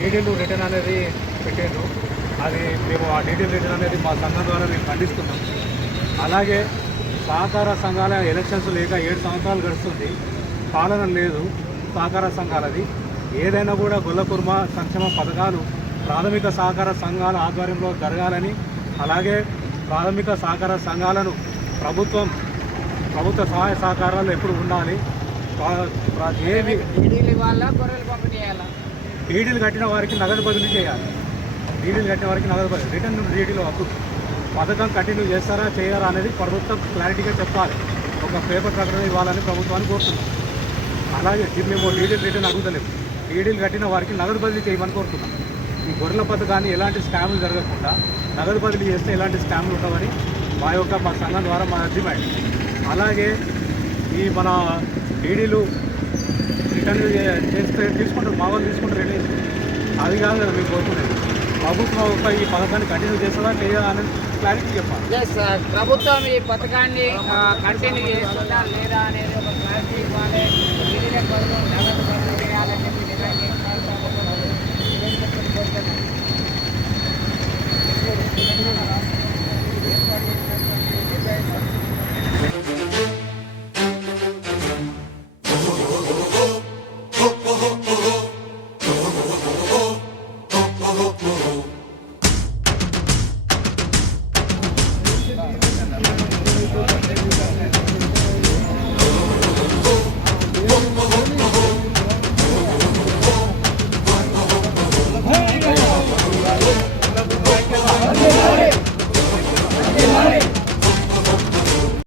detail return అనేది పెట్టారు అది మేము ఆ డీటెయిల్ రిటర్న్ అనేది మా సంఘం ద్వారా మేము ఖండిస్తున్నాం అలాగే సహకార సంఘాల ఎలక్షన్స్ లేక ఏడు సంవత్సరాలు గడుస్తుంది పాలన లేదు సహకార సంఘాలది ఏదైనా కూడా గొల్లకుర్మ సంక్షేమ పథకాలు ప్రాథమిక సహకార సంఘాల ఆధ్వర్యంలో జరగాలని అలాగే ప్రాథమిక సహకార సంఘాలను ప్రభుత్వం ప్రభుత్వ సహాయ సహకారాలు ఎప్పుడు ఉండాలి ఏవి వాళ్ళ గొర్రెలు పంపిణీ డీడీలు కట్టిన వారికి నగదు బదిలీ చేయాలి డీడీలు కట్టిన వారికి నగదు బదిలీ రిటర్న్ డీడీలు అప్పు పథకం కంటిన్యూ చేస్తారా చేయాలా అనేది ప్రభుత్వం క్లారిటీగా చెప్పాలి ఒక పేపర్ ప్రకటన ఇవ్వాలని ప్రభుత్వాన్ని కోరుతున్నాం అలాగే మేము డీడీలు రిటర్న్ అడుగుతలేము డీడీలు కట్టిన వారికి నగదు బదిలీ చేయమని కోరుతున్నాం ఈ గొర్రెల పథకాన్ని ఎలాంటి స్కాములు జరగకుండా నగదు బదిలీ చేస్తే ఎలాంటి స్కాములు ఉండవని మా యొక్క మా సంఘం ద్వారా మా డిమాండ్ అలాగే ఈ మన డీడీలు రిటర్న్ చేస్తే తీసుకుంటారు మా వాళ్ళు తీసుకుంటారు రెడీ అది కాదు కదా మీకు కోరుకునేది ప్రభుత్వం ఈ పథకాన్ని కంటిన్యూ చేస్తుందా లేదా అనేది క్లారిటీ చెప్పాలి ప్రభుత్వం ఈ పథకాన్ని కంటిన్యూ చేస్తుందా లేదా అనేది ఒక క్లారిటీ ఇవ్వాలి